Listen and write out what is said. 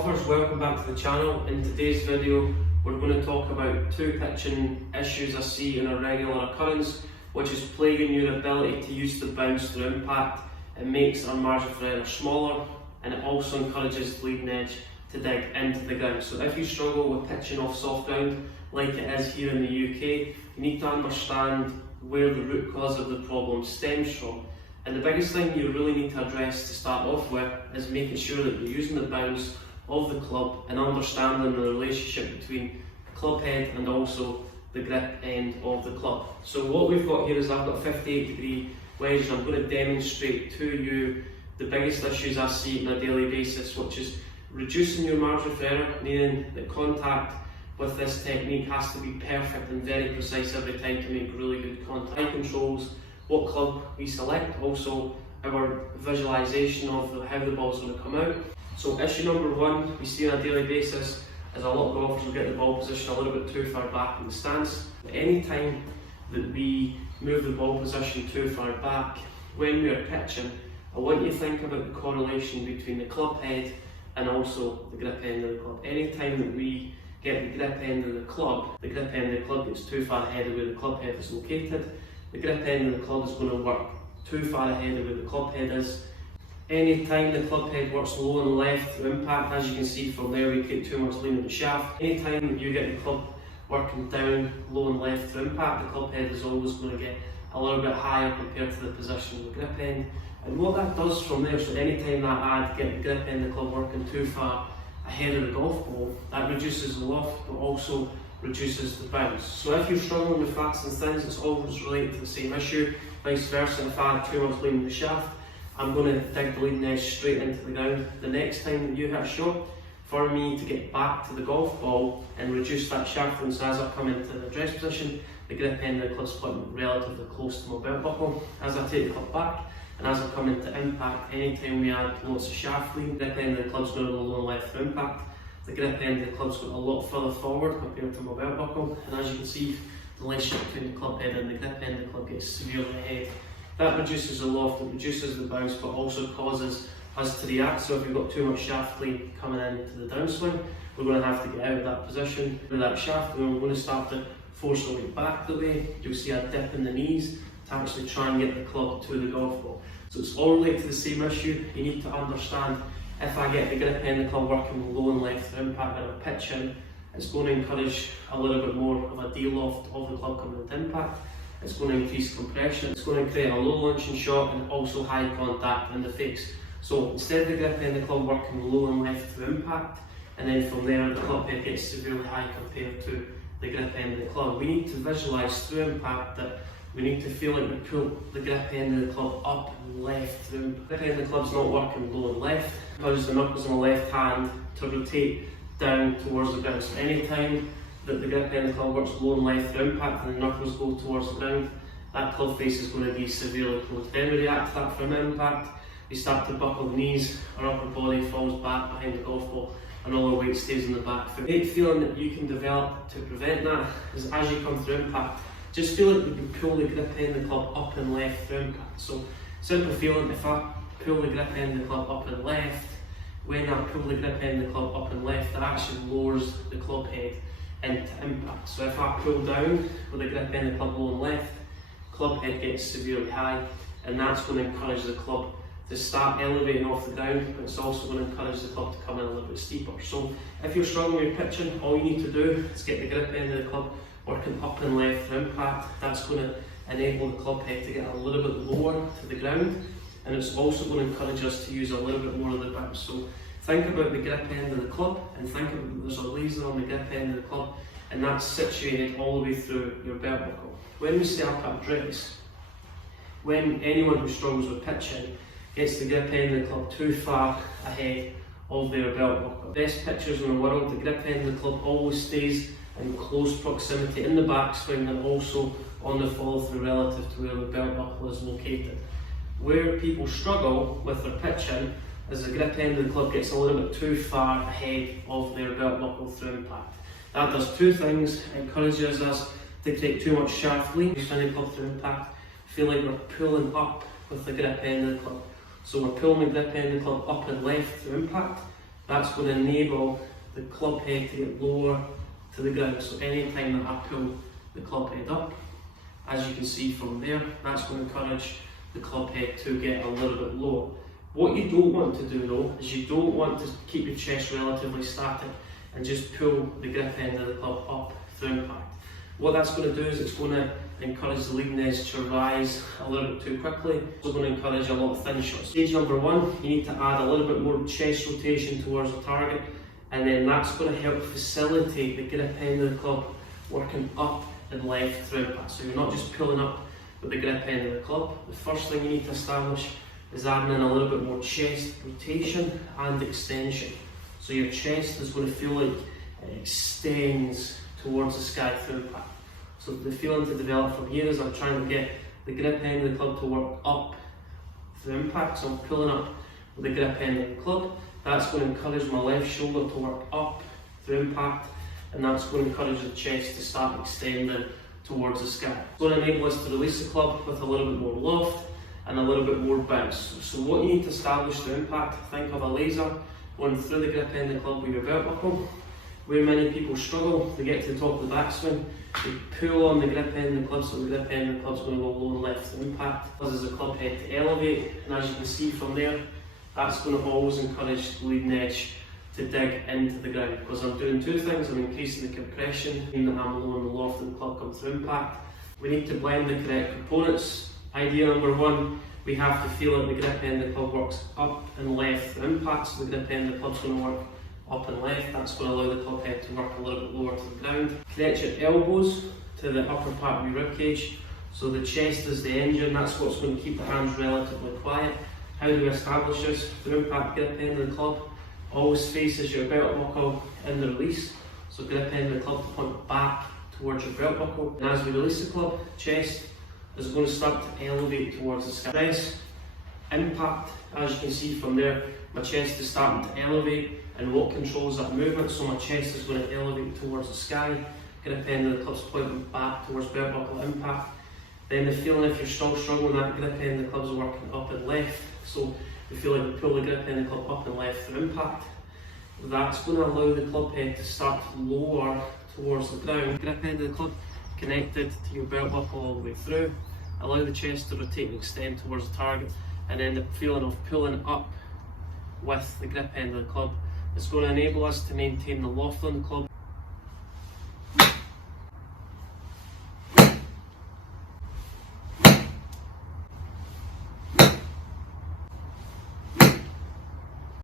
Golfers, welcome back to the channel. In today's video we're going to talk about two pitching issues I see in a regular occurrence, which is plaguing your ability to use the bounce through impact. It makes our margin for error smaller, and it also encourages the leading edge to dig into the ground. So if you struggle with pitching off soft ground like it is here in the UK, you need to understand where the root cause of the problem stems from. And the biggest thing you really need to address to start off with is making sure that you're using the bounce of the club and understanding the relationship between the club head and also the grip end of the club. So what we've got here is I've got a 58-degree wedge, and I'm going to demonstrate to you the biggest issues I see on a daily basis, which is reducing your margin for error, meaning that contact with this technique has to be perfect and very precise every time to make really good contact. It controls what club we select, also our visualization of how the ball is going to come out. So issue number one we see on a daily basis is a lot of golfers will get the ball position a little bit too far back in the stance. Any time that we move the ball position too far back when we are pitching, I want you to think about the correlation between the club head and also the grip end of the club. Any time that we get the grip end of the grip end of the club gets too far ahead of where the club head is located, the grip end of the club is going to work too far ahead of where the club head is. Any time the club head works low and left through impact, as you can see from there, we create too much lean in the shaft. Any time that you get the club working down low and left through impact, the club head is always going to get a little bit higher compared to the position of the grip end. And what that does from there, so any time that I get the grip end of the club working too far ahead of the golf ball, that reduces the loft but also reduces the bounce. So if you're struggling with flats and thins, it's always related to the same issue. Vice versa, if I have too much lean in the shaft, I'm going to dig the leading edge straight into the ground. The next time that you hit a shot, for me to get back to the golf ball and reduce that shaft lean, so as I come into the address position, the grip end of the club's putting relatively close to my belt buckle. As I take the club back and as I come into impact, anytime we add lots of shaft lean, the grip end of the club's going to go low and left for impact. The grip end of the club's got a lot further forward compared to my belt buckle, and as you can see, the relationship between the club head and the grip end of the club gets severely ahead. That reduces the loft, it reduces the bounce, but also causes us to react. So if we've got too much shaft lean coming into the downswing, we're going to have to get out of that position with that shaft lean. We're going to start to force the weight back the way. You'll see a dip in the knees to actually try and get the club to the golf ball. So it's all related to the same issue. You need to understand, if I get the grip end of the club working low and left through impact and I'm pitching, it's going to encourage a little bit more of a de-loft of the club coming into impact. It's going to increase compression, it's going to create a low launching shot and also high contact in the face. So instead of the grip end of the club working low and left through impact, and then from there the club head gets severely high compared to the grip end of the club, we need to visualise through impact that we need to feel like we pull the grip end of the club up and left through. The grip end of the club's not working low and left, because the knuckles on the left hand to rotate down towards the ground. So anytime that the grip end of the club works low and left through impact and the knuckles go towards the ground, that club face is going to be severely closed. Then we react to that from impact, we start to buckle the knees, our upper body falls back behind the golf ball and all our weight stays in the back foot. The feeling that you can develop to prevent that is as you come through impact, just feel like you can pull the grip end of the club up and left through impact. So simple feeling, if I pull the grip end of the club up and left, when I pull the grip end of the club up and left, that actually lowers the club head into impact. So if I pull down with the grip end of the club low and left, club head gets severely high, and that's going to encourage the club to start elevating off the ground, but it's also going to encourage the club to come in a little bit steeper. So if you're struggling with pitching, all you need to do is get the grip end of the club working up and left for impact. That's going to enable the club head to get a little bit lower to the ground, and it's also going to encourage us to use a little bit more of the bounce. So think about the grip end of the club and think about there's a laser on the grip end of the club, and that's situated all the way through your belt buckle. When we set up at address, when anyone who struggles with pitching gets the grip end of the club too far ahead of their belt buckle, best pitchers in the world, the grip end of the club always stays in close proximity in the backswing and also on the follow through relative to where the belt buckle is located. Where people struggle with their pitching is the grip end of the club gets a little bit too far ahead of their belt buckle through impact. That does two things: it encourages us to create too much shaft lean, swing the club through impact, feel like we're pulling up with the grip end of the club. So we're pulling the grip end of the club up and left through impact, That's going to enable the club head to get lower to the ground. So anytime that I pull the club head up, as you can see from there, that's going to encourage the club head to get a little bit lower. What you don't want to do though, is you don't want to keep your chest relatively static and just pull the grip end of the club up through impact. What that's going to do is it's going to encourage the leading edge to rise a little bit too quickly. It's going to encourage a lot of thin shots. Stage number one, you need to add a little bit more chest rotation towards the target, and then that's going to help facilitate the grip end of the club working up and left through impact. So you're not just pulling up with the grip end of the club. The first thing you need to establish is adding in a little bit more chest rotation and extension. So your chest is going to feel like it extends towards the sky through impact. So the feeling to develop from here is I'm trying to get the grip end of the club to work up through impact. So I'm pulling up with the grip end of the club. That's going to encourage my left shoulder to work up through impact, and that's going to encourage the chest to start extending towards the sky. It's going to enable us to release the club with a little bit more loft and a little bit more bounce. So what you need to establish through impact, think of a laser going through the grip end of the club with your belt buckle. Where many people struggle, they get to the top of the backswing, they pull on the grip end of the club, so the grip end of the club is going to go low and left through impact. Causes the club head to elevate, and as you can see from there, that's going to always encourage the leading edge to dig into the ground, because I'm doing two things. I'm increasing the compression, meaning that I'm lowering the loft of the club come through impact. We need to blend the correct components. Idea number one, we have to feel that the grip end of the club works up and left through impact, so the grip end of the club is going to work up and left. That's going to allow the club head to work a little bit lower to the ground. Connect your elbows to the upper part of your rib cage, so the chest is the engine. That's what's going to keep the hands relatively quiet. How do we establish this? Through impact, grip end of the club always faces your belt buckle in the release, so grip end of the club to point back towards your belt buckle. And as we release the club, chest is going to start to elevate towards the sky. Press, impact, as you can see from there, my chest is starting to elevate, and what controls that movement? So my chest is going to elevate towards the sky, grip end of the club's pointing back towards belt buckle impact. Then the feeling, if you're still struggling, that grip end of the club's working up and left. So you feel like you pull the grip end of the club up and left through impact. That's going to allow the club head to start to lower towards the ground. Grip end of the club connected to your belt buckle all the way through. Allow the chest to rotate and extend towards the target, and then the feeling of pulling up with the grip end of the club. It's going to enable us to maintain the loft on the club